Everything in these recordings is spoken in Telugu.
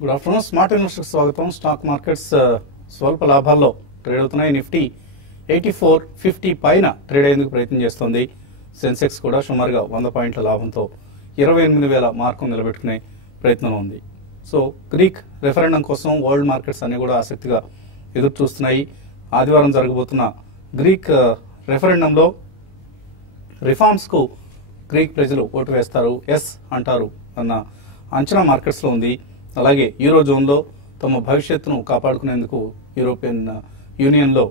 Good afternoon. స్మార్ట్ ఇన్వెస్టర్స్ స్వాగతం. స్టాక్ మార్కెట్స్ స్వల్ప లాభాల్లో ట్రేడ్ అవుతున్నాయి. నిఫ్టీ 8450 పైన ట్రేడ్ అయ్యేందుకు ప్రయత్నం చేస్తోంది. సెన్సెక్స్ కూడా సుమారుగా 100 పాయింట్ల లాభంతో 28,000 మార్కు నిలబెట్టుకునే ప్రయత్నంలో ఉంది. సో గ్రీక్ రెఫరెండం కోసం వరల్డ్ మార్కెట్స్ అన్ని కూడా ఆసక్తిగా ఎదురు చూస్తున్నాయి. ఆదివారం జరగబోతున్న గ్రీక్ రెఫరెండంలో రిఫార్మ్స్ కు గ్రీక్ ప్రజలు ఓటు వేస్తారు, ఎస్ అంటారు అన్న అంచనా మార్కెట్స్ లో ఉంది. అలాగే యూరో జోన్ లో తమ భవిష్యత్తును కాపాడుకునేందుకు యూరోపియన్ యూనియన్ లో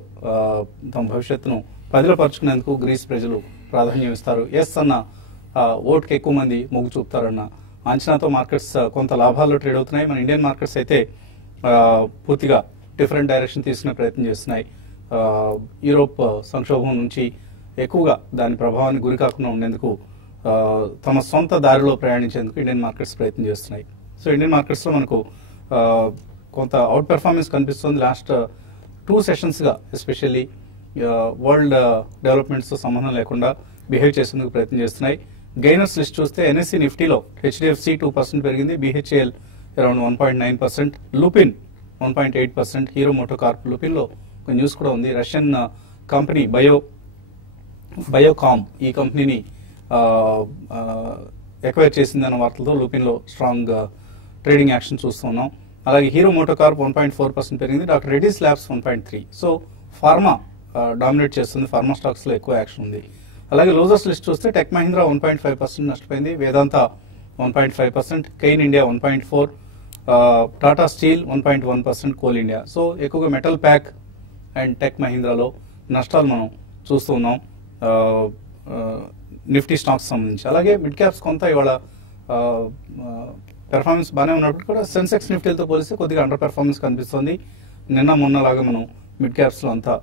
తమ భవిష్యత్తును పదిలపరుచుకునేందుకు గ్రీస్ ప్రజలు ప్రాధాన్యం ఇస్తారు, ఎస్ అన్న ఓటుకి ఎక్కువ మంది మొగ్గు చూపుతారన్న అంచనాతో మార్కెట్స్ కొంత లాభాల్లో ట్రేడ్ అవుతున్నాయి. మన ఇండియన్ మార్కెట్స్ అయితే పూర్తిగా డిఫరెంట్ డైరెక్షన్ తీసుకునే ప్రయత్నం చేస్తున్నాయి. యూరోప్ సంక్షోభం నుంచి ఎక్కువగా దాని ప్రభావాన్ని గురి కాకుండా ఉండేందుకు తమ సొంత దారిలో ప్రయాణించేందుకు ఇండియన్ మార్కెట్స్ ప్రయత్నం చేస్తున్నాయి. సో ఇండియన్ మార్కెట్స్ లో మనకు కొంత అవుట్ పెర్ఫార్మెన్స్ కనిపిస్తుంది. లాస్ట్ 2 సెషన్స్ గా ఎస్పెషల్లీ వరల్డ్ డెవలప్మెంట్స్ తో సంబంధం లేకుండా బిహేవ్ చేసేందుకు ప్రయత్నం చేస్తున్నాయి. గెయినర్స్ లిస్ట్ చూస్తే ఎన్ఎస్సి నిఫ్టీలో హెచ్డిఎఫ్సి 2% పెరిగింది, BHEL around 1.9%, Lupin 1.8%, Hero MotoCorp. Lupin లో ఒక న్యూస్ కూడా ఉంది, రష్యన్ కంపెనీ బయోకామ్ ఈ కంపెనీని ఎక్వైర్ చేసిందన్న వార్తలతో లూపిన్ లో స్ట్రాంగ్ ట్రేడింగ్ యాక్షన్ చూస్తున్నాం. అలాగే హీరో మోటో కార్ప్ 1.4% పెరిగింది, doctor Reddy's labs 1.3%. So pharma dominate చేస్తుంది, ఫార్మా స్టాక్స్ లో ఎక్కువ యాక్షన్ ఉంది. అలాగే లోజర్స్ లిస్ట్ చూస్తే టెక్ మహీంద్రా 1.5% నష్టపోయింది, వేదాంత 1.5%, కెయిన్ ఇండియా 1.4%, టాటా స్టీల్ 1.1%, కోల్ ఇండియా. సో ఎక్కువగా మెటల్ ప్యాక్ అండ్ టెక్ మహీంద్రాలో నష్టాలు మనం చూస్తూ ఉన్నాం నిఫ్టీ స్టాక్స్ సంబంధించి. అలాగే మిడ్ క్యాప్స్ కొంత ఇవాళ పెర్ఫార్మెన్స్ బాగానే ఉన్నప్పుడు కూడా సెన్సెక్స్ నిఫ్టీలతో పోలిస్తే కొద్దిగా అండర్ పెర్ఫార్మెన్స్ కనిపిస్తుంది. నిన్న మొన్నలాగా మనం మిడ్ క్యాప్స్ లో అంతా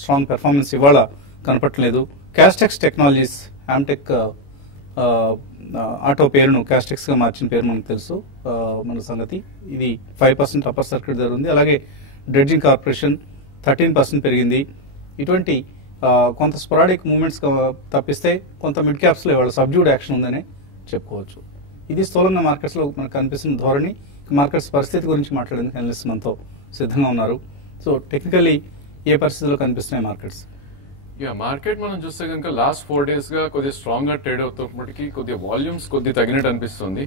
స్ట్రాంగ్ పెర్ఫార్మెన్స్ ఇవాళ కనపట్లేదు. క్యాస్టెక్స్ టెక్నాలజీస్, ఆమ్టెక్ ఆటో పేరును క్యాస్టెక్స్ గా మార్చిన పేరు మనకు తెలుసు, మన సంగతి. ఇది 5% అప్పర్ సర్క్యూట్ దగ్గర ఉంది. అలాగే డ్రెడ్జింగ్ కార్పొరేషన్ 13% పెరిగింది. ఇటువంటి కొంత స్పొరాడిక్ మూవ్మెంట్స్ తప్పిస్తే కొంత మిడ్ క్యాప్స్ లో ఇవాళ సబ్డ్యూడ్ యాక్షన్ ఉందని చెప్పుకోవచ్చు. ఇది స్థూలంగా మార్కెట్స్ లో మనకు కనిపిస్తున్న ధోరణి. మార్కెట్స్ పరిస్థితి గురించి మాట్లాడేందుకు అనలిస్ట్ మనతో సిద్ధంగా ఉన్నారు. సో టెక్నికల్లీ ఏ పరిస్థితుల్లో కనిపిస్తున్నాయి మార్కెట్స్? మార్కెట్ మనం చూస్తే కనుక లాస్ట్ 4 days గా కొద్దిగా స్ట్రాంగ్ గా ట్రేడ్ అవుతున్నప్పటికీ కొద్దిగా వాల్యూమ్స్ కొద్దిగా తగినట్టు అనిపిస్తుంది.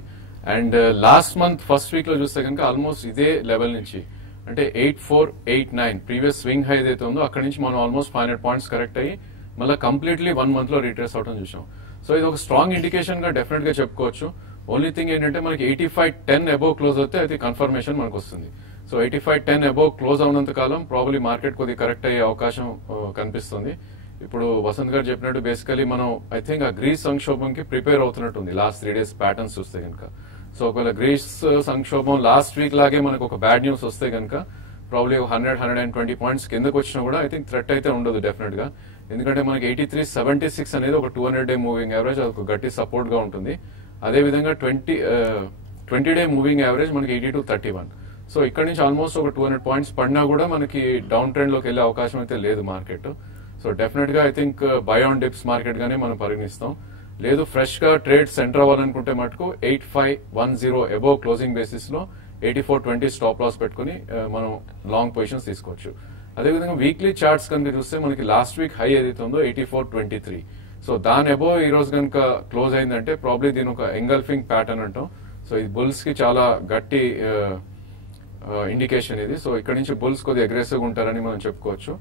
And last month first week లో చూస్తే కనుక ఆల్మోస్ట్ ఇదే లెవెల్ నుంచి అంటే 8489 ప్రీవియస్ స్వింగ్ హై ఏదైతే ఉందో అక్కడ నుంచి మనం ఆల్మోస్ట్ 500 పాయింట్స్ కరెక్ట్ అయ్యి మళ్ళీ కంప్లీట్లీ 1 month లో రిట్రేస్ అవడం చూసాం. సో ఇది ఒక స్ట్రాంగ్ ఇండికేషన్ గా డెఫినెట్ గా చెప్పుకోవచ్చు. ఓన్లీ థింగ్ ఏంటంటే మనకి 8510 అబోవ్ క్లోజ్ అవుతే అది కన్ఫర్మేషన్ మనకు వస్తుంది. సో 8510 అబోవ్ క్లోజ్ అవునంత కాలం ప్రాబ్లీ మార్కెట్ కొద్దిగా కరెక్ట్ అయ్యే అవకాశం కనిపిస్తుంది. ఇప్పుడు వసంత్ గారు చెప్పినట్టు బేసికలీ మనం ఐ థింక్ ఆ గ్రీస్ సంక్షోభంకి ప్రిపేర్ అవుతున్నట్టుంది లాస్ట్ 3 days ప్యాటర్న్స్ చూస్తే కనుక. సో ఒకవేళ గ్రీస్ సంక్షోభం లాస్ట్ వీక్ లాగే మనకు ఒక బ్యాడ్ న్యూస్ వస్తే కనుక ప్రాబ్లీ 100-120 పాయింట్స్ కిందకు వచ్చినా కూడా ఐ థింక్ థ్రెట్ అయితే ఉండదు డెఫినెట్ గా. ఎందుకంటే మనకి 8376 అనేది ఒక 200-day మూవింగ్ యావరేజ్, అది ఒక గట్టి సపోర్ట్ గా ఉంటుంది. అదేవిధంగా 20-day మూవింగ్ యావరేజ్ మనకి 8231. సో ఇక్కడ నుంచి ఆల్మోస్ట్ ఒక 200 పాయింట్స్ పడినా కూడా మనకి డౌన్ ట్రెండ్ లోకి వెళ్లే అవకాశం అయితే లేదు మార్కెట్. సో డెఫినెట్ గా I think by on dips market గానే మనం పరిగణిస్తాం. లేదు ఫ్రెష్ గా ట్రేడ్ సెంటర్ అవ్వాలనుకుంటే మటుకు 8510 అబోవ్ క్లోజింగ్ బేసిస్ లో 8420 స్టాప్ లాస్ పెట్టుకుని మనం లాంగ్ పొజిషన్స్ తీసుకోవచ్చు. అదేవిధంగా వీక్లీ చార్ట్స్ కనుక చూస్తే మనకి లాస్ట్ వీక్ హై ఏదైతే ఉందో 8423. సో దాని అబోవ్ ఈ రోజు కనుక క్లోజ్ అయిందంటే ప్రాబ్లీ దీని ఒక ఎంగల్ఫింగ్ ప్యాటర్న్ అంటాం. సో ఇది బుల్స్ కి చాలా గట్టి ఇండికేషన్ ఇది. సో ఇక్కడ నుంచి బుల్స్ కొద్దిగా అగ్రెసివ్ గా ఉంటారని మనం చెప్పుకోవచ్చు.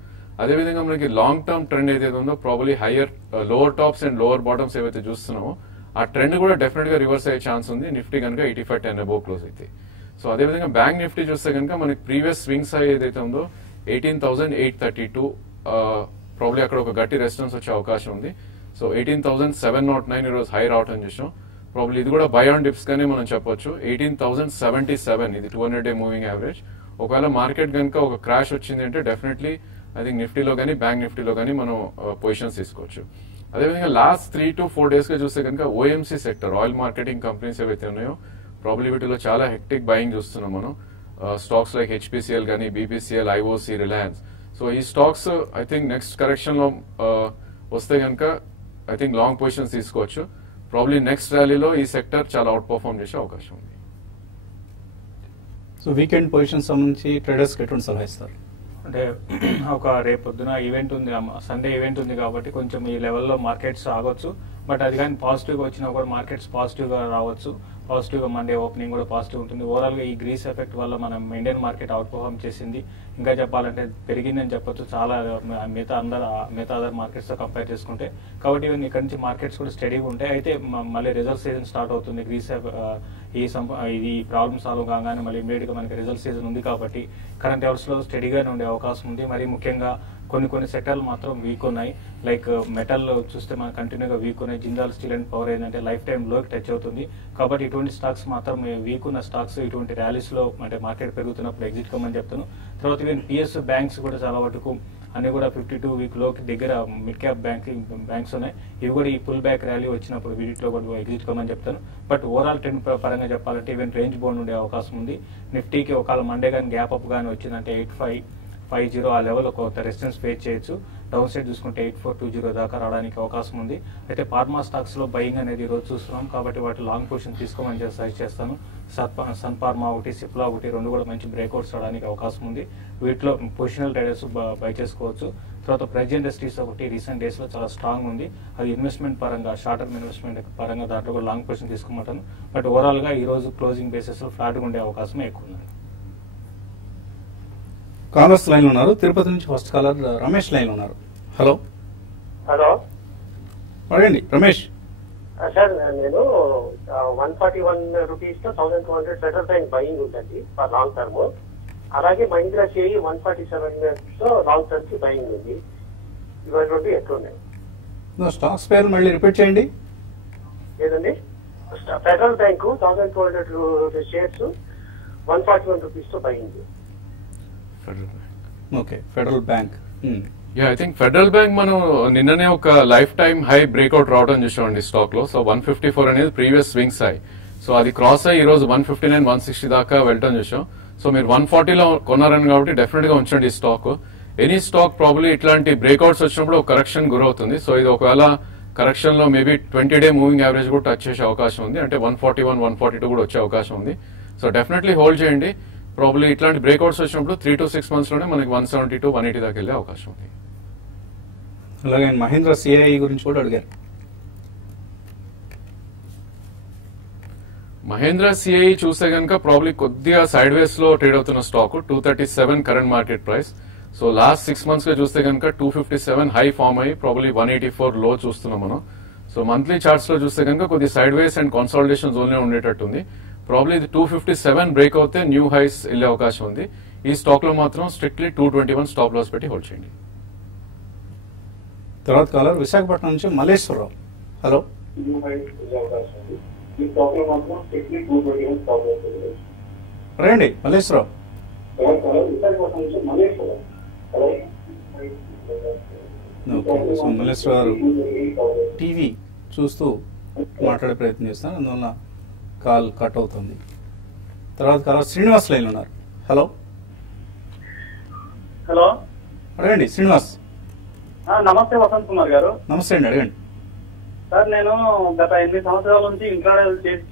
అదేవిధంగా మనకి లాంగ్ టర్మ్ ట్రెండ్ ఏదైతే ఉందో probably hire lower tops and lower bottoms ఏవైతే చూస్తున్నామో ఆ ట్రెండ్ కూడా డెఫినెట్ గా రివర్స్ అయ్యే ఛాన్స్ ఉంది నిఫ్టీ కనుక 8510 అబోవ్ క్లోజ్ అయితే. సో అదేవిధంగా బ్యాంక్ నిఫ్టీ చూస్తే కనుక మనకి ప్రీవియస్ స్వింగ్స్ హై ఏదైతే ఉందో 18,832 ప్రాబ్లీ అక్కడ ఒక గట్టి రెసిస్టెన్స్ వచ్చే అవకాశం ఉంది. సో 18,709 ఈరోజు హై రావటం చూసాం. ప్రాబ్లీ ఇది కూడా బై ఆన్ డిప్స్ గానే మనం చెప్పొచ్చు. 18,077 ఇది 200-day మూవింగ్ యావరేజ్. ఒకవేళ మార్కెట్ కనుక ఒక క్రాష్ వచ్చింది అంటే డెఫినెట్లీ ఐ థింక్ నిఫ్టీలో కానీ బ్యాంక్ నిఫ్టీలో కానీ మనం పొజిషన్స్ తీసుకోవచ్చు. అదేవిధంగా లాస్ట్ 3 to 4 days గా చూస్తే కనుక OMC sector, oil marketing companies ఏవైతే ఉన్నాయో ప్రాబ్లీ వీటిలో చాలా హెక్టిక్ బయింగ్ చూస్తున్నాం మనం. స్టాక్స్ లైక్ హెచ్పిసిఎల్ కానీ, బీపీసీఎల్, ఐఓసీ, రిలయన్స్. సో ఈ stocks I think next correction లో వస్తే కనుక ఐ థింక్ లాంగ్ పొజిషన్స్ తీసుకోవచ్చు. ప్రాబ్లీ నెక్స్ట్ ర్యాలీలో ఈ సెక్టర్ చాలా అవుట్ పర్ఫార్మ్ చేసే అవకాశం ఉంది. సో వీకెండ్ పొజిషన్ సంబంధించి ట్రేడర్స్కి ఎటువంటి సలహా ఇస్తారు? అంటే ఒక రేపు పొద్దున ఈవెంట్ ఉంది, సండే ఈవెంట్ ఉంది కాబట్టి కొంచెం ఈ లెవెల్లో మార్కెట్స్ ఆగొచ్చు. బట్ అది కానీ పాజిటివ్గా వచ్చినా కూడా మార్కెట్స్ పాజిటివ్గా రావచ్చు. పాజిటివ్గా మండే ఓపెనింగ్ కూడా పాజిటివ్ ఉంటుంది. ఓవరాల్గా ఈ గ్రీస్ ఎఫెక్ట్ వల్ల మనం ఇండియన్ మార్కెట్ అవుట్ పర్ఫార్మ్ చేసింది. ఇంకా చెప్పాలంటే పెరిగిందని చెప్పొచ్చు చాలా మిగతా అదర్ మార్కెట్స్తో కంపేర్ చేసుకుంటే. కాబట్టి ఇవన్నీ ఇక్కడ నుంచి మార్కెట్స్ కూడా స్టడీగా ఉంటాయి. అయితే మళ్ళీ రిజల్ట్ సీజన్ స్టార్ట్ అవుతుంది. ఇది ప్రాబ్లమ్ సాల్వ్ కాగానే మళ్ళీ ఇమీడియట్ గా మనకి రిజల్ట్ సీజన్ ఉంది కాబట్టి కరెంట్ అవర్స్ లో స్టడీగానే ఉండే అవకాశం ఉంది. మరి ముఖ్యంగా కొన్ని సెక్టర్లు మాత్రం వీక్ ఉన్నాయి. లైక్ మెటల్ చూస్తే మనం కంటిన్యూగా వీక్ ఉన్నాయి. జిందాల్ స్టీల్ అండ్ పవర్ ఏంటంటే లైఫ్ టైం లోకి టచ్ అవుతుంది. కాబట్టి ఇటువంటి స్టాక్స్ మాత్రం వీక్ ఉన్న స్టాక్స్ ఇటువంటి ర్యాలీస్ లో అంటే మార్కెట్ పెరుగుతున్నప్పుడు ఎగ్జిట్ కమ్మని చెప్తాను. తర్వాత ఈవెన్ పిఎస్ బ్యాంక్స్ కూడా చాలా వరకు అన్ని కూడా 52 వీక్ లోకి దగ్గర మిడ్ క్యాప్ బ్యాంక్స్ ఉన్నాయి. ఇవి కూడా ఈ పుల్ బ్యాక్ ర్యాలీ వచ్చినప్పుడు వీటిలో కూడా ఎగ్జిట్ కమ్మని చెప్తాను. బట్ ఓవరాల్ ట్రెండ్ పరంగా చెప్పాలంటే ఈవెన్ రేంజ్ బౌండ్ ఉండే అవకాశం ఉంది. నిఫ్టీకి ఒకవేళ మండే కానీ గ్యాప్ అప్ కానీ వచ్చిందంటే 8550 ఆ లెవెల్ కొంత రెసిస్టెన్స్ ఫేస్ చేయొచ్చు. డౌన్ సైడ్ చూసుకుంటే 8420 దాకా రావడానికి అవకాశం ఉంది. అయితే ఫార్మా స్టాక్స్ లో బయింగ్ అనేది ఈ రోజు చూస్తున్నాం కాబట్టి వాటి లాంగ్ పొజిషన్ తీసుకోమని సజెస్ట్ చేస్తాను. సన్ ఫార్మా ఒకటి, సిప్లా ఒకటి, రెండు కూడా మంచి బ్రేక్అవుట్స్ రావడానికి అవకాశం ఉంది. వీటిలో పొజిషనల్ ట్రేడర్స్ బై చేసుకోవచ్చు. తర్వాత ప్రెజ్ ఇండస్ట్రీస్ ఒకటి రీసెంట్ డేస్ లో చాలా స్ట్రాంగ్ ఉంది. అది ఇన్వెస్ట్మెంట్ పరంగా షార్ట్ టర్మ్ ఇన్వెస్ట్మెంట్ పరంగా దాంట్లో కూడా లాంగ్ పొజిషన్ తీసుకోమంటాను. బట్ ఓవరాల్ గా ఈ రోజు క్లోజింగ్ బేసిస్ లో ఫ్లాట్ గా ఉండే అవకాశం ఎక్కువ ఉంది. కాలర్స్ లైన్ ఉన్నారు. తిరుపతి నుంచి ఫస్ట్ కాలర్ రమేష్ లైన్ ఉన్నారు. హలో హలో అడగండి రమేష్. సార్ నేను 141 రూపీస్ తో 1200 ఫెడరల్ బ్యాంక్ బయింగ్ ఉందండి ఫర్ లాంగ్ టర్మ్. అలాగే మహీంద్రా సిఐ 147 తో లాంగ్ టర్మ్ కి బయింగ్ ఉంది. ఇవన్నీ రెండు ఎట్లున్నాయి? స్టాక్స్ పేరు మళ్ళీ రిపీట్ చేయండి. ఏదండి? ఫెడరల్ బ్యాంక్ 1200 షేర్స్ 141 రూపీస్ తో buying. Okay, federal bank. I think federal bank మనం నిన్ననే ఒక లైఫ్ టైమ్ హై బ్రేక్అవుట్ రావడం చూసామండి స్టాక్ లో. సో 154 అనేది ప్రీవియస్ స్వింగ్స్ హై. సో అది క్రాస్ అయ్యి ఈ రోజు 159, 160 దాకా వెళ్ళటం చూసాం. సో మీరు 140లో కొన్నారని కాబట్టి డెఫినెట్ గా ఉంచండి ఈ స్టాక్. ఎనీ స్టాక్ ప్రాబ్లీ ఇట్లాంటి బ్రేక్అవుట్స్ వచ్చినప్పుడు ఒక కరెక్షన్ గురవుతుంది. సో ఇది ఒకవేళ కరెక్షన్ లో మేబీ 20-day మూవింగ్ యావరేజ్ కూడా టచ్ చేసే అవకాశం ఉంది. అంటే 141, 142 కూడా వచ్చే అవకాశం ఉంది. సో డెఫినెట్లీ హోల్డ్ చేయండి. ప్రాబ్లీ ఇట్లాంటి బ్రేక్అవుట్స్ వచ్చినప్పుడు 3 to 6 months లోనే మనకి 170 to 180 దాకా వెళ్ళే అవకాశం ఉంది. అలాగే మహీంద్రా సిఐ గురించి కూడా అడిగారు. మహేంద్ర సిఐ చూస్తే కనుక ప్రాబ్లీ కొద్దిగా సైడ్ వేస్ లో ట్రేడ్ అవుతున్న stock. 237 current market price. So last 6 months గా చూస్తే కనుక 257 హై ఫార్మ్ అయ్యి ప్రాబ్లీ 184 లో చూస్తున్నాం మనం. సో మంత్లీ చార్ట్స్ లో చూస్తే కనుక కొద్ది side ways and consolidation zone లో ఉండేటట్టుంది. ప్రాబ్లీ ఇది 257 బ్రేక్ అవుతే న్యూ హైస్ వెళ్లే అవకాశం ఉంది. ఈ స్టాక్ లో మాత్రం స్ట్రిక్ట్లీ 221 స్టాప్ లాస్ పెట్టి హోల్డ్ చేయండి. తర్వాత కాలర్ విశాఖపట్నం నుంచి మల్లేశ్వరరావు. హలో రండి మల్లేశ్వరరావు. ఓకే, సో మల్లేశ్వర గారు టీవీ చూస్తూ మాట్లాడే ప్రయత్నం చేస్తున్నారు, అందువల్ల కాల్ కట్ అవుతుంది. తర్వాత కాలర్ శ్రీనివాస్ లైన్ ఉన్నారు. హలో హలో అడగండి శ్రీనివాస్. నమస్తే వసంత్ కుమార్ గారు. నమస్తే అండి, అడగండి. సార్ నేను గత 8 సంవత్సరాల నుంచి ఇంట్రాడే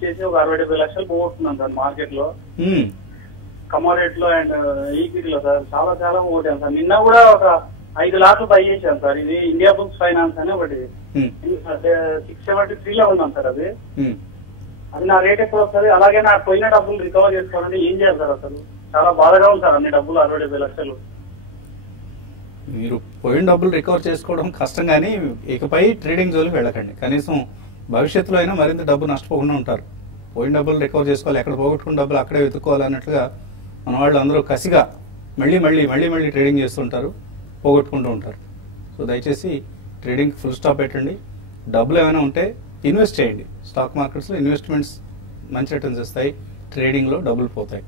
చేసి ఒక 60-70 లక్షలు పోగొట్టున్నాను సార్ మార్కెట్ లో, కమోడిటీలో అండ్ ఈక్విటీలో సార్. చాలా పోగొట్టాను సార్. నిన్న కూడా ఒక 5 లాట్లు బై చేశాను సార్. ఇది ఇండియా బుక్స్ ఫైనాన్స్ అని ఒకటి 673 లో ఉన్నాను సార్. అది నా రేట్ ఎప్పుడు వస్తుంది? అలాగే నా పోయిన డబ్బులు రికవర్ చేసుకోవాలంటే ఏం చేయాలి సార్? అసలు చాలా బాధగా ఉంది సార్. అన్ని డబ్బులు 60-70 లక్షలు. మీరు పోయిన డబ్బులు రికవర్ చేసుకోవడం కష్టం, కానీ ఇకపై ట్రేడింగ్ జోలికి వెళ్ళకండి. కనీసం భవిష్యత్తులో అయినా మరింత డబ్బు నష్టపోకుండా ఉంటారు. పోయిన డబ్బులు రికవర్ చేసుకోవాలి, ఎక్కడ పోగొట్టుకున్న డబ్బులు అక్కడే వెతుక్కోవాలి అన్నట్లుగా మన వాళ్ళు అందరూ కసిగా మళ్ళీ ట్రేడింగ్ చేస్తుంటారు, పోగొట్టుకుంటూ ఉంటారు. సో దయచేసి ట్రేడింగ్ ఫుల్ స్టాప్ పెట్టండి. డబ్బులు ఏమైనా ఉంటే ఇన్వెస్ట్ చేయండి. స్టాక్ మార్కెట్స్లో ఇన్వెస్ట్మెంట్స్ మంచి రిటర్న్స్ ఇస్తాయి, ట్రేడింగ్లో డబ్బులు పోతాయి.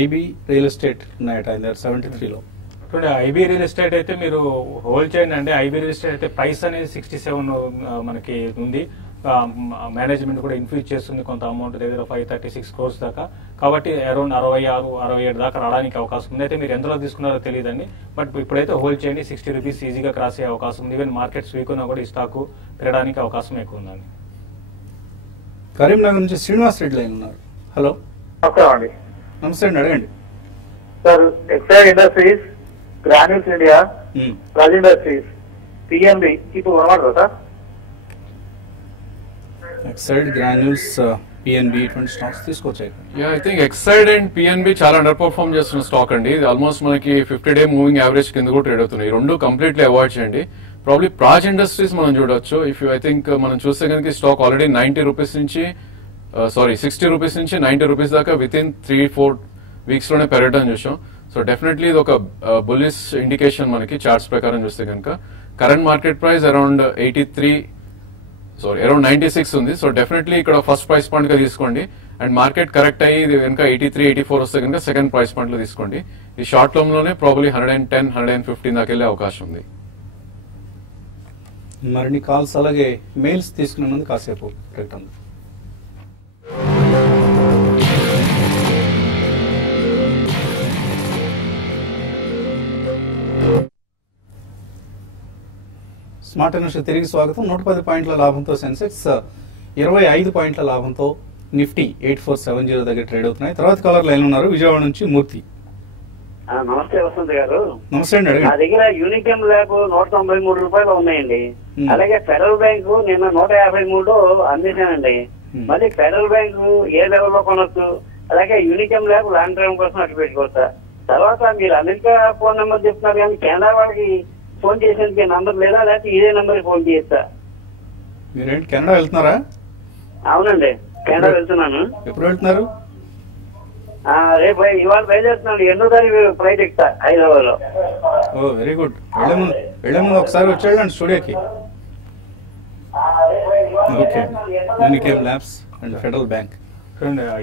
ఐబీ రియల్ ఎస్టేట్ ఉన్నాయట ఆయన దగ్గర 73లో. ఇప్పుడు ఐబీ రియల్ ఎస్టేట్ అయితే మీరు హోల్డ్ చేయండి. అంటే ఐబీ రియల్ ఎస్టేట్ అయితే ప్రైస్ అనేది 67 మనకి ఉంది. మేనేజ్మెంట్ కూడా ఇన్ఫ్యూజ్ చేస్తుంది కొంత అమౌంట్, దగ్గర 536 crores దాకా. కాబట్టి అరౌండ్ 66-67 దాకా రావడానికి అవకాశం ఉంది. అయితే మీరు ఎంతలో తీసుకున్నారో తెలియదండి. బట్ ఇప్పుడైతే హోల్డ్ చేయండి. 60 రూపీస్ ఈజీగా క్రాస్ అయ్యే అవకాశం ఉంది. ఈవెన్ మార్కెట్స్ వీక్ ఉన్నా కూడా ఈ స్టాక్ పెరగడానికి అవకాశం ఎక్కువ ఉందండి. కరీంనగర్ నుంచి శ్రీనివాస్ రెడ్డి లైన్ ఉన్నారు. హలో ఓకే అండి. నమస్తే అండి, అడగండి. Sir Exide industries, granules India, Raj industries, PNB ఇప్పుడు కొనబడతా సార్? ఎక్సైడ్, గ్రాన్యూల్స్, పిఎన్బి ఇటువంటి స్టాక్స్ తీసుకోవచ్చు. I think Exide and PNB చాలా అండర్ పర్ఫార్మ్ చేస్తున్న స్టాక్ అండి. ఇది ఆల్మోస్ట్ మనకి 50-day మూవింగ్ యావరేజ్ కింద కూడా ట్రేడ్ అవుతున్నాయి. ఈ రెండు కంప్లీట్లీ అవాయిడ్ చేయండి. ప్రాబ్లీ ప్రాజ్ ఇండస్ట్రీస్ మనం చూడొచ్చు. ఐ థింక్ మనం చూస్తే కనుక స్టాక్ ఆల్రెడీ 90 రూపీస్ నుంచి 60 రూపీస్ నుంచి 90 రూపీస్ దాకా విత్ ఇన్ 3-4 వీక్స్ లోనే పెరగడం చూసాం. సో డెఫినెట్లీ ఇది ఒక బుల్లిష్ ఇండికేషన్ మనకి చార్ట్స్ ప్రకారం చూస్తే కనుక. కరెంట్ మార్కెట్ ప్రైస్ అరౌండ్ 96 ఉంది. సో డెఫినెట్లీ ఇక్కడ ఫస్ట్ ప్రైస్ పాయింట్ గా తీసుకోండి. అండ్ మార్కెట్ కరెక్ట్ అయ్యి ఇది కనుక 83-84 వస్తే కనుక సెకండ్ ప్రైస్ పాయింట్ లో తీసుకోండి. ఈ షార్ట్ టర్మ్ లోనే ప్రాబ్లీ 110-115 దాకా వెళ్ళే అవకాశం ఉంది. మరిన్ని కాల్స్ అలాగే మెయిల్స్ తీసుకునే ముందు కాసేపు బ్రేక్ ఉంది. స్మార్ట్ ఇన్వెస్టర్ తిరిగి స్వాగతం. 110 పాయింట్ల లాభంతో సెన్సెక్స్ 25 పాయింట్ల లాభంతో నిఫ్టీ 8470 దగ్గర ట్రేడ్ అవుతున్నాయి. తర్వాత కాలర్ లైన్ ఉన్నారు, విజయవాడ నుంచి మూర్తి. నమస్తే వసంత్ గారు. నమస్తే అండి, నా దగ్గర యూనికెమ్ ల్యాబ్ 193 రూపాయలు ఉన్నాయండి. అలాగే ఫెడరల్ బ్యాంకు నిన్న 153 అందించానండి. మళ్ళీ ఫెడరల్ బ్యాంకు ఏ లెవెల్లో కొనొచ్చు, అలాగే యూనికెమ్ ల్యాబ్ లాంగ్ టర్మ్ కోసం అటు పెట్టుకోవచ్చా? తర్వాత మీరు అమెరికా ఫోన్ నెంబర్ చెప్తున్నారు కానీ కెనడా వాళ్ళకి ఫోన్ చేసేందుకు నంబర్ లేదా, లేకపోతే ఇదే నెంబర్ ఫోన్ చేయొచ్చా? మీరేంటి కెనడా వెళ్తున్నారా? అవునండి, కెనడా వెళ్తున్నాను. ఎప్పుడు వెళ్తున్నారు? రేపు ఇవాళ బయలుదేరుతున్నాను. 8వ తారీఖు ఫ్లైట్ ఎక్కుతా హైదరాబాద్ లో. ఓ వెరీ గుడ్. వెళ్లే ముందు ఒకసారి వచ్చేయండి స్టూడియోకి. Okay, Unichem labs and federal bank.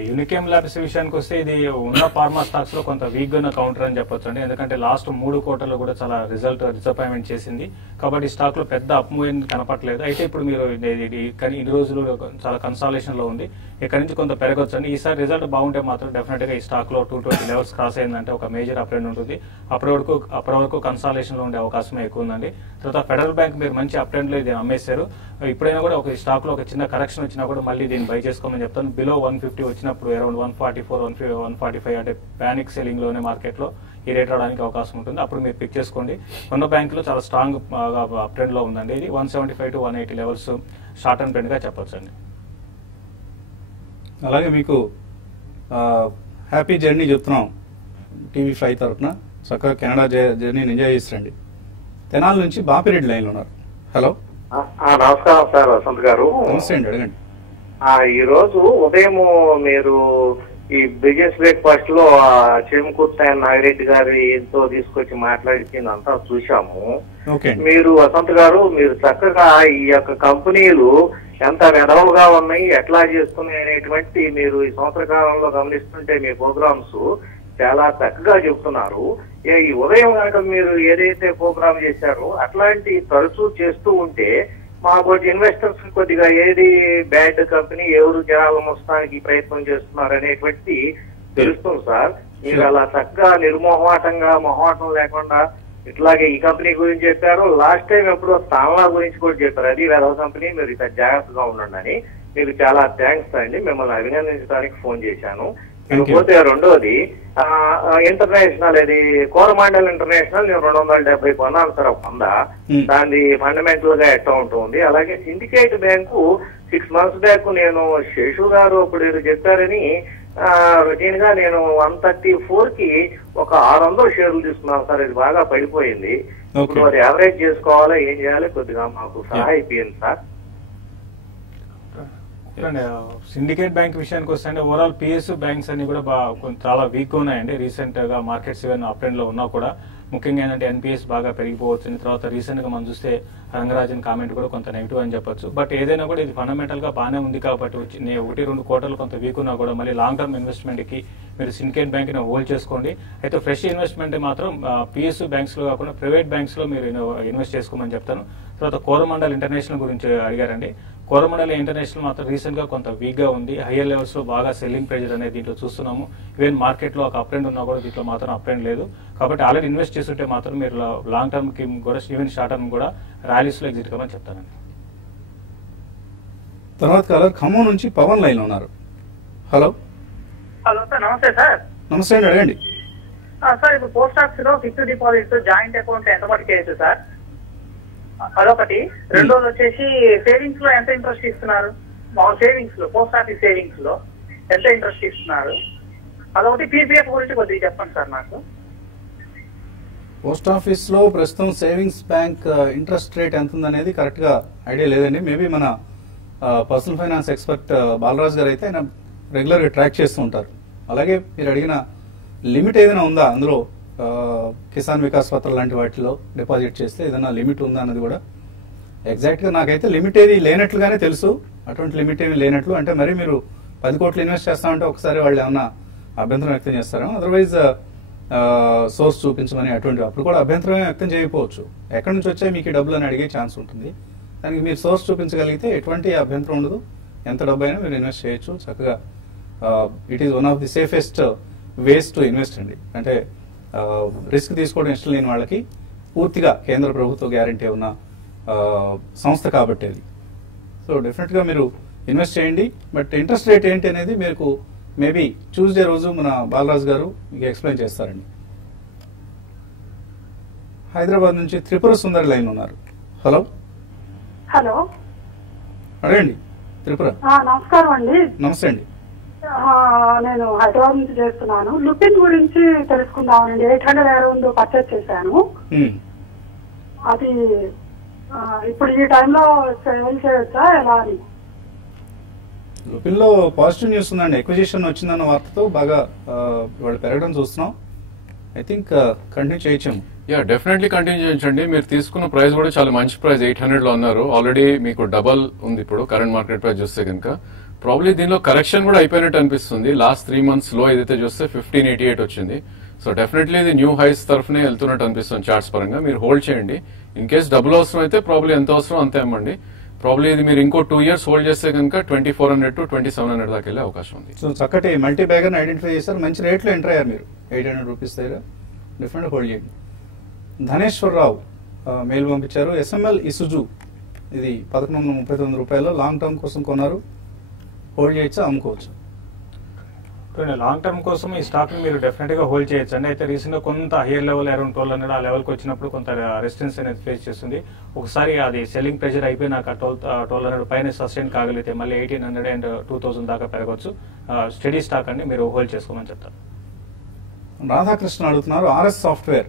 Unichem labs విషయానికి వస్తే ఇది ఉన్న ఫార్మా స్టాక్స్ లో కొంత వీక్ గా కౌంటర్ అని చెప్పొచ్చు అండి. ఎందుకంటే లాస్ట్ 3 క్వార్టర్లు కూడా చాలా డిసప్పాయింట్మెంట్ చేసింది. కాబట్టి స్టాక్ లో పెద్ద అప్ మూవ్ కనపట్లేదు. అయితే ఇప్పుడు మీరు ఇన్ని రోజులు చాలా కన్సాలేషన్ లో ఉంది. ఇక్కడ నుంచి కొంత పెరగొచ్చు అండి. ఈసారి రిజల్ట్ బాగుంటే మాత్రం డెఫినెట్ గా ఈ స్టాక్ లో 220 లెవెల్స్ క్రాస్ అయిందంటే ఒక మేజర్ అప్ ట్రెండ్ ఉంటుంది. అప్పటి వరకు కన్సాలేషన్ లో ఉండే అవకాశం ఎక్కువ ఉందండి. తర్వాత ఫెడరల్ బ్యాంక్ మీరు మంచి అప్ ట్రెండ్ లో ఇది అమ్మేశారు. ఇప్పుడైనా కూడా ఒక స్టాక్ లో ఒక చిన్న కరెక్షన్ వచ్చినా కూడా మళ్ళీ దీన్ని బై చేసుకోమని చెప్తాను. బిలో 150 వచ్చినప్పుడు అరౌండ్ 144, 145 అంటే పానిక్ సెల్లింగ్ లోనే మార్కెట్ లో ఈ రేట్ రావడానికి అవకాశం ఉంటుంది. అప్పుడు మీరు పిక్ చేసుకోండి. ఉన్న బ్యాంక్ లో చాలా స్ట్రాంగ్ అప్ ట్రెండ్ లో ఉందండి. ఇది 175 to 180 levels short term trend గా చెప్పొచ్చు అండి. అలాగే మీకు హ్యాపీ జర్నీ చెప్తున్నాం TV5 తరఫున. చక్కగా కెనడా జర్నీని ఎంజాయ్ చేసిరండి. తెనాల నుంచి బాపిరెడ్డి లైన్ ఉన్నారు. హలో, నమస్కారం సార్ వసంత్ గారు. నమస్తే అండి, అడగండి. ఈ రోజు ఉదయం మీరు ఈ బిజినెస్ బ్రేక్ఫాస్ట్ లో చెరుకుర్తి నాగిరెడ్డి గారితో తీసుకొచ్చి మాట్లాడించిందంతా చూశాము. మీరు వసంత్ గారు మీరు చక్కగా ఈ యొక్క కంపెనీలు ఎంత వెదవలుగా ఉన్నాయి, ఎట్లా చేస్తున్నాయి అనేటువంటి మీరు ఈ సంవత్సర కాలంలో గమనిస్తుంటే మీ ప్రోగ్రామ్స్ చాలా చక్కగా చెప్తున్నారు. ఈ ఉదయం కనుక మీరు ఏదైతే ప్రోగ్రామ్ చేశారో అట్లాంటి తరచూ చేస్తూ ఉంటే మాకు ఇన్వెస్టర్స్ కొద్దిగా ఏది బ్యాడ్ కంపెనీ ఎవరు జనాలు మోస్తానికి ప్రయత్నం చేస్తున్నారు అనేటువంటి తెలుస్తుంది సార్. మీరు అలా చక్కగా నిర్మోహమాటంగా మొహమాటం లేకుండా ఇట్లాగే ఈ కంపెనీ గురించి చెప్పారు. లాస్ట్ టైం ఎప్పుడో స్థానాల గురించి కూడా చెప్పారు. అది వేరే కంపెనీ, మీరు ఇక జాగ్రత్తగా ఉండండి అని. మీకు చాలా థ్యాంక్స్ అండి. మిమ్మల్ని అభినందించడానికి ఫోన్ చేశాను. పోతే రెండోది ఇంటర్నేషనల్, ఇది కోరమాండల్ ఇంటర్నేషనల్ నేను 270 కొన్నాను సార్. 100 దాని ఫండమెంటల్ గా ఎట్లా ఉంటుంది. అలాగే సిండికేట్ బ్యాంకు 6 months బ్యాక్ నేను శేషు గారు అప్పుడు ఏదో చెప్పారని రొటీన్ గా నేను 134 కి ఒక 600 షేర్లు తీసుకున్నాను సార్. ఇది బాగా పడిపోయింది. ఇప్పుడు అది యావరేజ్ చేసుకోవాలా, ఏం చేయాలి, కొద్దిగా మాకు సహాయపోయింది సార్. సిండికేట్ బ్యాంక్ విషయానికి వస్తే ఓవరాల్ పిఎస్యు బ్యాంక్స్ అన్ని కూడా చాలా వీక్ ఉన్నాయండి. రీసెంట్ గా మార్కెట్స్ ఈవెన్ అప్ ట్రెండ్ లో ఉన్నా కూడా ముఖ్యంగా ఏంటంటే ఎన్పిఎస్ బాగా పెరిగిపోవచ్చు. తర్వాత రీసెంట్ గా మనం చూస్తే రంగరాజన్ కామెంట్ కూడా కొంత నెగిటివ్ అని చెప్పొచ్చు. బట్ ఏదైనా కూడా ఇది ఫండమెంటల్ గా బాగానే ఉంది కాబట్టి 1-2 క్వార్టర్లు కొంత వీక్ ఉన్నా కూడా మళ్ళీ లాంగ్ టర్మ్ ఇన్వెస్ట్మెంట్ కి మీరు సిండికేట్ బ్యాంక్ ని హోల్డ్ చేసుకోండి. అయితే ఫ్రెష్ ఇన్వెస్ట్మెంట్ మాత్రం పిఎస్యు బ్యాంక్స్ లో కాకుండా ప్రైవేట్ బ్యాంక్స్ లో మీరు ఇన్వెస్ట్ చేసుకోమని చెప్తాను. తర్వాత కోరమండల్ ఇంటర్నేషనల్ గురించి అడిగారండి. కోరమండల్ ఇంటర్నేషనల్ మాత్రం రీసెంట్ గా కొంత వీక్ గా ఉంది. హైయర్ లెవెల్స్ లో బాగా సెల్లింగ్ ప్రెజర్ అనేది దీంట్లో చూస్తున్నాము. ఈవెన్ మార్కెట్ లో ఒక అప్ ట్రెండ్ ఉన్నా కూడా దీంట్లో మాత్రం అప్ ట్రెండ్ లేదు. కాబట్టి ఆల్రెడీ ఇన్వెస్ట్ చేస్తుంటే మాత్రం మీరు లాంగ్ టర్మ్ కి కూడా ఈవెన్ షార్ట్ టర్మ్ కూడా ర్యాలీస్ లో ఎగ్జిట్ కమని చెప్తానండి. తర్వాత కాలర్ ఖమ్మం నుంచి పవన్ లైన్ ఉన్నారు. హలో, హలో సార్, నమస్తే సార్. నమస్తే అండి, అడగండి. సార్ ఇప్పుడు పోస్ట్ ఆఫీస్ లో ఫిక్స్డ్ డిపాజిట్ జాయింట్ అకౌంట్ ఎంత మటుకు వేయచ్చు సార్? అదొకటి. రెండోది వచ్చేసి సేవింగ్స్ లో ఎంత ఇంట్రెస్ట్ ఇస్తున్నారు? సేవింగ్స్ లో పోస్ట్ ఆఫీస్ సేవింగ్స్ లో ఎంత ఇంట్రెస్ట్ ఇస్తున్నారు? అదొకటి. పీపీఎఫ్ గురించి కొద్దిగా చెప్పండి సార్ నాకు. పోస్ట్ ఆఫీస్ లో ప్రస్తుతం సేవింగ్స్ బ్యాంక్ ఇంట్రెస్ట్ రేట్ ఎంత ఉందనేది కరెక్ట్ గా ఐడియా లేదండి. మేబీ మన పర్సనల్ ఫైనాన్స్ ఎక్స్పర్ట్ బాలరాజ్ గారు అయితే ఆయన రెగ్యులర్ గా ట్రాక్ చేస్తూ ఉంటారు. అలాగే మీరు అడిగిన లిమిట్ ఏదైనా ఉందా అందులో, కిసాన్ వికాస్ పత్ర లాంటి వాటిలో డిపాజిట్ చేస్తే ఏదైనా లిమిట్ ఉందా అన్నది కూడా ఎగ్జాక్ట్ గా నాకైతే లిమిట్ ఏది లేనట్లుగానే తెలుసు. అటువంటి లిమిట్ ఏమి లేనట్లు అంటే మరి మీరు 10 కోట్లు ఇన్వెస్ట్ చేస్తామంటే ఒకసారి వాళ్ళు ఏమన్నా అభ్యంతరం వ్యక్తం చేస్తారా? అదర్వైజ్ సోర్స్ చూపించమని అటువంటి అప్పుడు కూడా అభ్యంతరం వ్యక్తం చేయకపోవచ్చు. ఎక్కడి నుంచి వచ్చాయి మీకు ఈ డబ్బులు అని అడిగే ఛాన్స్ ఉంటుంది. దానికి మీరు సోర్స్ చూపించగలిగితే ఎటువంటి అభ్యంతరం ఉండదు. ఎంత డబ్బు అయినా మీరు ఇన్వెస్ట్ చేయొచ్చు చక్కగా. It is one of the safest ways to invest అండి. అంటే రిస్క్ తీసుకోవడం ఇష్టం లేని వాళ్ళకి పూర్తిగా కేంద్ర ప్రభుత్వ గ్యారంటీ ఉన్న సంస్థ కాబట్టి అది. సో డెఫినెట్ గా మీరు ఇన్వెస్ట్ చేయండి. బట్ ఇంట్రెస్ట్ రేట్ ఏంటి అనేది మీకు మేబీ ట్యూస్డే రోజు మన బాలరాజ్ గారు మీకు ఎక్స్ప్లెయిన్ చేస్తారండి. హైదరాబాద్ నుంచి త్రిపుర సుందరి లైన్ ఉన్నారు. హలో హలో, అడగండి త్రిపుర. నమస్కారం అండి. నమస్తే అండి. నేను హైదరాబాద్ నుంచి చేస్తున్నాను. లుపిన్ గురించి తెలుసుకుందామనండి. 800 అరౌండ్ పర్చేస్ చేశాను. అది ఇప్పుడు ఈ టైంలో సేల్ చేయొచ్చా ఎలా అని? లుపిన్ లో పాజిటివ్ న్యూస్ ఉందండి. ఎక్విజిషన్ వచ్చిందన్న వార్తతో బాగా వాళ్ళు పెరగడం చూస్తున్నాం. ఐ థింక్ కంటిన్యూ చేయొచ్చాము. డెఫినెట్లీ కంటిన్యూ చేయించండి. మీరు తీసుకున్న ప్రైస్ కూడా చాలా మంచి ప్రైస్, 800 లో అన్నారు. ఆల్రెడీ మీకు డబల్ ఉంది ఇప్పుడు కరెంట్ మార్కెట్ ప్రైస్ చూస్తే కనుక. ప్రాబ్లీ దీనిలో కరెక్షన్ కూడా అయిపోయినట్టు అనిపిస్తుంది. లాస్ట్ 3 months లో ఏదైతే చూస్తే 1588 వచ్చింది. సో డెఫినెట్లీ ఇది న్యూ హైస్ తరఫునే వెళ్తున్నట్టు అనిపిస్తుంది చార్ట్స్ పరంగా. మీరు హోల్డ్ చేయండి. ఇన్ కేస్ డబుల్ అవసరం అయితే ప్రాబ్లీ ఎంత అవసరం అంతే అమ్మండి. ప్రాబ్లీ ఇది మీరు ఇంకో 2 years హోల్డ్ చేస్తే కనుక 2400 to 2700 దాకా వెళ్ళే అవకాశం ఉంది. సో చక్కటి మల్టీ బ్యాగర్ ఐడెంటిఫై చేశారు. మంచి రేట్లో ఎంటర్ అయ్యారు మీరు. 800 రూపీస్ దగ్గర డిఫరెంట్ హోల్డ్ చేయండి. ధనేశ్వరరావు మెయిల్ పంపించారు. SML ఇసుజు ఇది 1139 రూపాయలు లాంగ్ టర్మ్ కోసం కొన్నారు. హోల్డ్ చేయొచ్చా, అమ్ముకోవచ్చు? లాంగ్ టర్మ్ కోసం ఈ స్టాక్ ని మీరు డెఫినెట్ గా హోల్డ్ చేయొచ్చు అండి. అయితే రీసెంట్ గా కొంత హైయర్ లెవెల్ అరౌండ్ 1200 ఆ లెవెల్ కి వచ్చినప్పుడు కొంత రెసిస్టెన్స్ అనేది ఫేస్ చేస్తుంది. ఒకసారి అది సెల్లింగ్ ప్రెషర్ అయిపోయినాక 1200 పైన సస్టైన్ కాగలిగితే మళ్ళీ 1800 అండ్ 2000 దాకా పెరగవచ్చు. స్టడీ స్టాక్ అండి, మీరు హోల్డ్ చేసుకోమని చెప్తారు. రాధాకృష్ణ అడుగుతున్నారు. RS సాఫ్ట్వేర్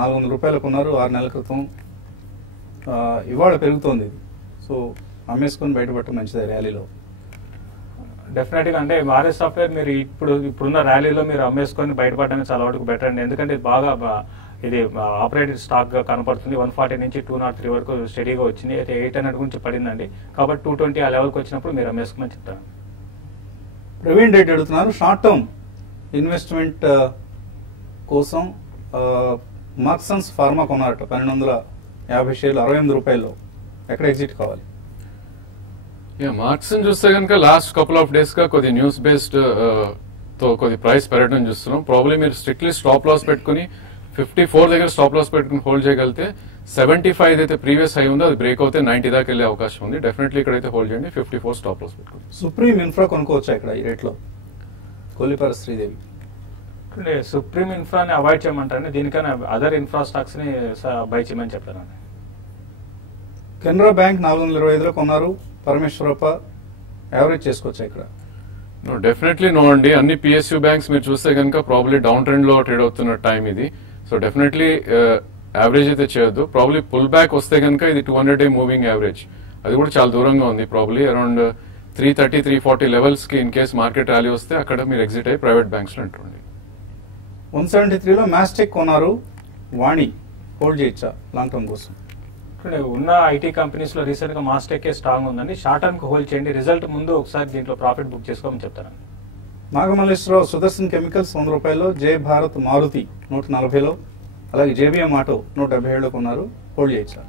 400 రూపాయలకు ఉన్నారు 6 నెలల క్రితం. ఇవాళ పెరుగుతోంది. సో అమ్మేసుకొని బయటపడటం మంచిదే ర్యాలీలో. డెఫినెట్ గా అంటే RS సాఫ్ట్వేర్ మీరు ఇప్పుడున్న ర్యాలీలో మీరు అమ్మేసుకొని బయటపడడానికి చాలా వరకు బెటర్ అండి. ఎందుకంటే బాగా ఇది ఆపరేటెడ్ స్టాక్ గా కనపడుతుంది. 140 నుంచి 203 వరకు స్టడీగా వచ్చింది. అయితే 800 గురించి పడిందండి. కాబట్టి 220 ఆ లెవెల్కి వచ్చినప్పుడు మీరు అమ్మేసుకోమని చెప్తాను. ప్రవీణ్ రెడ్డి అడుగుతున్నారు. షార్ట్ టర్మ్ ఇన్వెస్ట్మెంట్ కోసం మార్క్సన్స్ ఫార్మా కొన్నారట 1250 షేర్లు 68 రూపాయల్లో. ఎక్కడ ఎగ్జిట్ కావాలి? మార్క్స్ చూస్తే కనుక లాస్ట్ కపుల్ ఆఫ్ డేస్ గా కొద్ది న్యూస్ బేస్డ్ తో కొద్ది ప్రైస్ పెరగడం చూస్తున్నాం. ప్రాబ్లీ మీరు స్ట్రిక్ట్లీ స్టాప్ లాస్ పెట్టుకుని 54 దగ్గర స్టాప్ లాస్ పెట్టుకుని హోల్డ్ చేయగలిగితే 75 అయితే ప్రీవియస్ హై ఉందో అది బ్రేక్ అవుతే 90 దాకా వెళ్ళే అవకాశం ఉంది. డెఫినెట్లీ ఇక్కడైతే హోల్డ్ చేయండి. 54 స్టాప్ లాస్ పెట్టుకుని. సుప్రీం ఇన్ఫ్రా కొనుక్కోవచ్చా ఇక్కడ ఈ రేట్లో? కొల్లిపర శ్రీదేవి. సుప్రీం ఇన్ఫ్రాని అవాయిడ్ చేయమంటారని, దీనికన్నా అదర్ ఇన్ఫ్రా స్టాక్స్ ని బై చేయమని చెప్తాను. కెనరా బ్యాంక్ 425లో కొన్నారు. పరమేశ్వరప్ప యావరేజ్ చేసుకోవచ్చా ఇక్కడ? డెఫినెట్లీ నో అండి. అన్ని PSU బ్యాంక్స్ మీరు చూస్తే కనుక ప్రాబ్లీ డౌన్ ట్రెండ్ లో ట్రేడ్ అవుతున్న టైం ఇది. సో డెఫినెట్లీ యావరేజ్ అయితే చేయొద్దు. ప్రాబ్లీ పుల్ బ్యాక్ వస్తే కనుక ఇది 200-day మూవింగ్ యావరేజ్, అది కూడా చాలా దూరంగా ఉంది. ప్రాబ్లీ అరౌండ్ 330-340 లెవెల్స్ కి ఇన్ కేస్ మార్కెట్ ర్యాలీ వస్తే అక్కడ మీరు ఎగ్జిట్ అయ్యి ప్రైవేట్ బ్యాంక్స్ లో ఎంటర్. 173లో మ్యాస్టెక్ కొన్నారు. వాణి హోల్డ్ చేయొచ్చా లాంగ్ టర్మ్ కోసం? ఉన్న ఐటీ కంపెనీస్ లో రీసెంట్ గా మాస్టెక్ స్ట్రాంగ్ ఉందండి. షార్ట్ టర్మ్ కి హోల్డ్ చేయండి. రిజల్ట్ ముందు ఒకసారి దీంట్లో ప్రాఫిట్ బుక్ చేసుకోమని చెప్తాను. నాగమల్లేశ్వరరావు సుదర్శన్ కెమికల్స్ 100 రూపాయలు. జై భారత్ మారుతి 140లో. అలాగే JBM ఆటో 177లో కొన్నారు. హోల్డ్ చేయొచ్చా?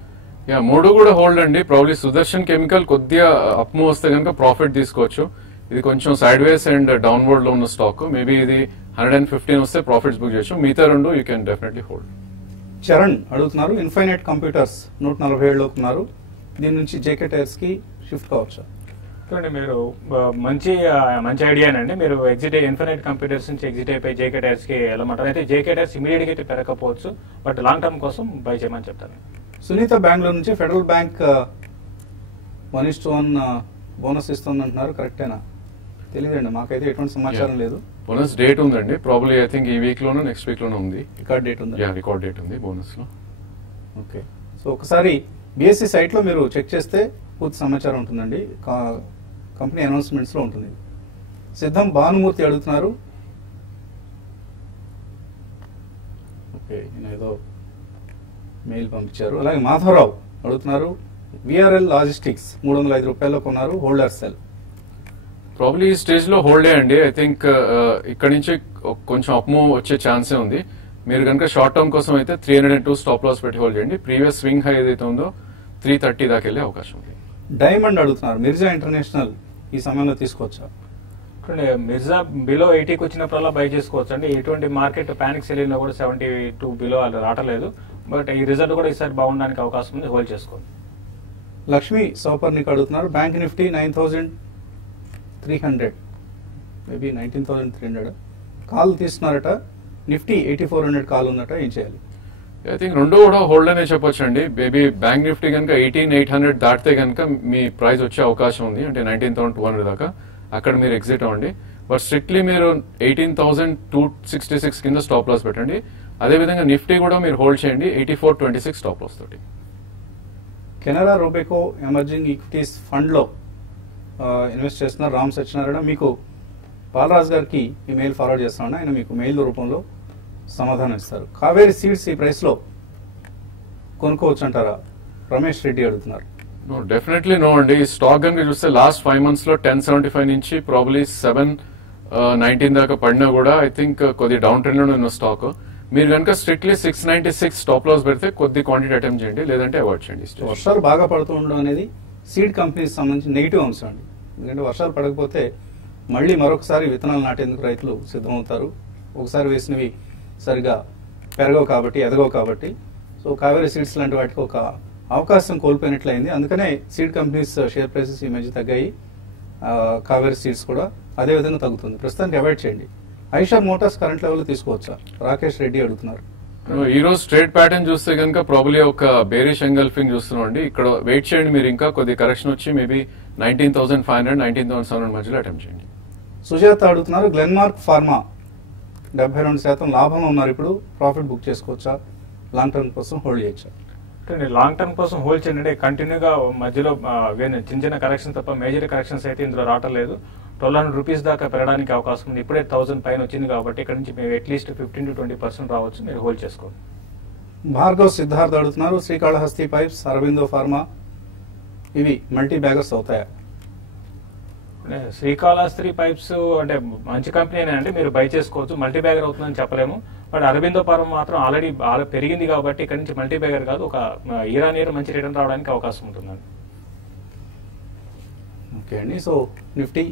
మూడు కూడా హోల్డ్ అండి. ప్రాబ్లీ సుదర్శన్ కెమికల్ కొద్దిగా అప్ మూవ్ వస్తే కనుక ప్రాఫిట్ తీసుకోవచ్చు. ఇది కొంచెం సైడ్ వేస్ అండ్ డౌన్వర్డ్ లో ఉన్న స్టాక్. మేబీ ఇది 115 వస్తే ప్రాఫిట్స్ బుక్ చేయొచ్చు. మిగతా రెండు you can definitely hold. Charan అడుగుతున్నారు. ఇన్ఫైనైట్ కంప్యూటర్స్ 147లో ఉన్నారు. దీని నుంచి JK టైర్స్ కి షిఫ్ట్ కావచ్చా? చూడండి మీరు మంచి ఐడియానండి. మీరు ఎగ్జిట్ ఇన్ఫినైట్ కంప్యూటర్స్ నుంచి ఎగ్జిట్ అయిపోయి జేకే టైర్స్ కి వెళ్ళమంటారు. అయితే జేకే టైర్స్ ఇమీడియట్ గా అయితే పెరగకపోవచ్చు, బట్ లాంగ్ టర్మ్ కోసం బై చేయమని చెప్తాను. సునీత బెంగళూరు నుంచి ఫెడరల్ బ్యాంక్ 1:1 బోనస్ ఇస్తుందంటున్నారు, కరెక్టేనా? తెలియదండి, మాకైతే ఎటువంటి సమాచారం లేదు. బోనస్ డేట్ ఉందండి, ప్రాబ్లీ ఐ థింక్ ఈ వీక్ లోనో నెక్స్ట్ వీక్ లోనో ఉంది. రికార్డ్ డేట్ ఉంది. రికార్డ్ డేట్ ఉంది బోనస్ లో. ఓకే, సో ఒకసారి బిఎస్సి సైట్ లో మీరు చెక్ చేస్తే పూర్తి సమాచారం ఉంటుందండి. కంపెనీ అనౌన్స్మెంట్స్ లో ఉంటుంది. సిద్ధం భానుమూర్తి అడుగుతున్నారు. ఓకే, నేను ఏదో మెయిల్ పంపించారు. అలాగే మాధవరావు అడుగుతున్నారు, విఆర్ఎల్ లాజిస్టిక్స్ 305 రూపాయల్లో కొన్నారు, హోల్డర్ సెల్. ప్రాబ్లీ ఈ స్టేజ్ లో హోల్డే అండి. ఐ థింక్ ఇక్కడ నుంచి కొంచెం అప్మూవ్ వచ్చే ఛాన్సే ఉంది. మీరు కనుక షార్ట్ టర్మ్ కోసం అయితే 302 స్టాప్ లాస్ పెట్టి హోల్డ్ చేయండి. ప్రీవియస్ స్వింగ్ హై ఏదైతే ఉందో 330 దాకా వెళ్ళే అవకాశం ఉంది. డైమండ్ అడుగుతున్నారు, మిర్జా ఇంటర్నేషనల్ ఈ సమయంలో తీసుకోవచ్చా? మిర్జా బిలో 80కి వచ్చినప్పుడల్లా బై చేసుకోవచ్చు అండి. ఎటువంటి మార్కెట్ పానిక్ సెల్లింగ్ లో కూడా 72 బిలో అలా రావట్లేదు, బట్ ఈ రిజల్ట్ కూడా ఈసారి బాగుండడానికి అవకాశం ఉంది, హోల్డ్ చేసుకోండి. లక్ష్మి సౌపర్ణిక్ అడుగుతున్నారు, బ్యాంక్ నిఫ్టీ 9,300 మేబీ 19,300 కాల్ తీస్తున్నారట, నిఫ్టీ 8,400 కాల్ ఉందట, ఏం చేయాలి? ఐ థింక్ రెండు కూడా హోల్డ్ అనే చెప్పొచ్చు అండి. మేబీ బ్యాంక్ నిఫ్టీ కనుక 18,800 దాటితే కనుక మీ ప్రైస్ వచ్చే అవకాశం ఉంది, అంటే 19,200 దాకా. అక్కడ మీరు ఎగ్జిట్ అవ్వండి. బట్ స్ట్రిక్ట్లీ మీరు 18,266 కింద స్టాప్ లాస్ పెట్టండి. అదేవిధంగా నిఫ్టీ కూడా మీరు హోల్డ్ చేయండి 84.26 స్టాప్ లాస్ తోటి. కెనరా రోబెకో ఎమర్జింగ్ ఈక్విటీస్ ఫండ్ లో ఇన్వెస్ట్ చేస్తున్నారు రామ్ సత్యనారాయణ. మీకు బాలరాజ్ గారికి ఈ మెయిల్ ఫార్వర్డ్ చేస్తాను, ఆయన మీకు మెయిల్ రూపంలో సమాధానం ఇస్తారు. కావేరీ సీడ్స్ ఈ ప్రైస్ లో కొనుక్కోవచ్చు అంటారా? రమేష్ రెడ్డి అడుగుతున్నారు. డెఫినెట్లీ నో అండి. ఈ స్టాక్ కనుక చూస్తే లాస్ట్ 5 months లో 1075 నుంచి ప్రాబ్లీ 719 దాకా పడినా కూడా ఐ థింక్ కొద్ది డౌన్ ట్రెండ్ లో ఉన్న స్టాక్. మీరు కనుక స్ట్రిక్ట్లీ 696 స్టాప్ లాస్ పెడితే కొద్ది క్వాంటిటీ అటెంప్ట్ చేయండి, లేదంటే అవాయిడ్ చేయండి. వర్షాలు బాగా పడుతూ ఉండడం అనేది సీడ్ కంపెనీకి సంబంధించి నెగిటివ్ అంశం అండి. ఎందుకంటే వర్షాలు పడకపోతే మళ్ళీ మరొకసారి విత్తనాలు నాటేందుకు రైతులు సిద్ధమవుతారు. ఒకసారి వేసినవి సరిగా పెరగవు కాబట్టి, ఎదగవు కాబట్టి. సో కావేరీ సీడ్స్ లాంటి వాటికి ఒక అవకాశం కోల్పోయినట్లయింది. అందుకనే సీడ్ కంపెనీస్ షేర్ ప్రైసెస్ ఈ మధ్య తగ్గాయి. కావేరీ సీడ్స్ కూడా అదే విధంగా తగ్గుతుంది. ప్రస్తుతానికి అవాయిడ్ చేయండి. ఐషర్ మోటార్స్ కరెంట్ లెవెల్ తీసుకోవచ్చా? రాకేష్ రెడ్డి అడుగుతున్నారు. ఈ రోజు ట్రేడ్ ప్యాటర్న్ చూస్తే కనుక ప్రాబ్లీ ఒక బేరిష్ ఎంగల్ఫింగ్ చూస్తున్నాం అండి. ఇక్కడ వెయిట్ చేయండి, మీరు ఇంకా కొద్ది కరెక్షన్ వచ్చి మేబీ 19,500 19,700 మధ్యలో అటెంప్ట్ చేయండి. సుజాత అడుగుతున్నారు, గ్లెన్మార్క్ ఫార్మా 72% లాభంలో ఉన్నారు, ఇప్పుడు ప్రాఫిట్ బుక్ చేసుకోవచ్చా? లాంగ్ టర్మ్ కోసం హోల్డ్ చేయొచ్చా? లాంగ్ టర్మ్ కోసం హోల్డ్ చేయండి. కంటిన్యూగా మధ్యలో చిన్న చిన్న కరెక్షన్ తప్ప మేజర్ కరెక్షన్స్ అయితే ఇందులో రావట్లేదు. 1,200 రూపీస్ దాకా పెరగడానికి అవకాశం ఉంది. ఇప్పుడే 1,000 పైన వచ్చింది కాబట్టి ఇక్కడ నుంచి మేము అట్లీస్ట్ 15 to 20% రావచ్చు, మీరు హోల్డ్ చేసుకోండి. భార్గవ్ సిద్ధార్థ్ అడుగుతున్నారు, శ్రీకాళహస్తి పైప్స్, అరబిందో ఫార్మా ఇవి మల్టీ బ్యాగర్స్ అవుతాయా? శ్రీకాళహస్తి పైప్స్ అంటే మంచి కంపెనీ అంటే మీరు బై చేసుకోవచ్చు. మల్టీ బ్యాగర్ అవుతుందని చెప్పలేము, బట్ అరబిందో ఫార్మా మాత్రం ఆల్రెడీ బాగా పెరిగింది కాబట్టి ఇక్కడ నుంచి మల్టీ బ్యాగర్ కాదు, ఒక ఇయర్ ఆన్ ఇయర్ మంచి రిటర్న్ రావడానికి అవకాశం ఉంటుందండి. ఓకే అండి, సో నిఫ్టీ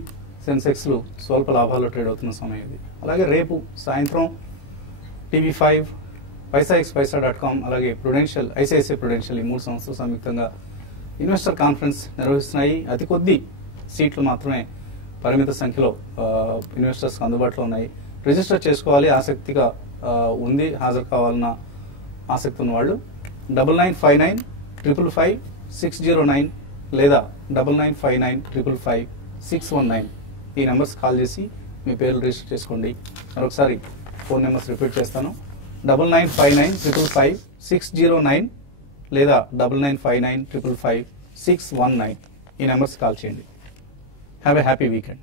సెన్సెక్స్లు స్వల్ప లాభాల్లో ట్రేడ్ అవుతున్న సమయం ఇది. అలాగే రేపు సాయంత్రం TV5, paisaxpaisa.com, అలాగే ప్రుడెన్షియల్, ఐసిఐసిఐ ప్రుడెన్షియల్ ఈ 3 సంస్థలు సంయుక్తంగా ఇన్వెస్టర్ కాన్ఫరెన్స్ నిర్వహిస్తున్నాయి. అతి కొద్ది సీట్లు మాత్రమే పరిమిత సంఖ్యలో ఇన్వెస్టర్స్ అందుబాటులో ఉన్నాయి. రిజిస్టర్ చేసుకోవాలి, ఆసక్తిగా ఉంది, హాజరు కావాలన్న ఆసక్తి ఉన్న వాళ్ళు 9959555609 లేదా 9959555619 ఈ నెంబర్స్ కాల్ చేసి మీ పేర్లు రిజిస్టర్ చేసుకోండి. మరొకసారి ఫోన్ నెంబర్స్ రిపీట్ చేస్తాను, 9959555609 లేదా 9959555619 ఈ నెంబర్స్ కాల్ చేయండి. Have a happy weekend.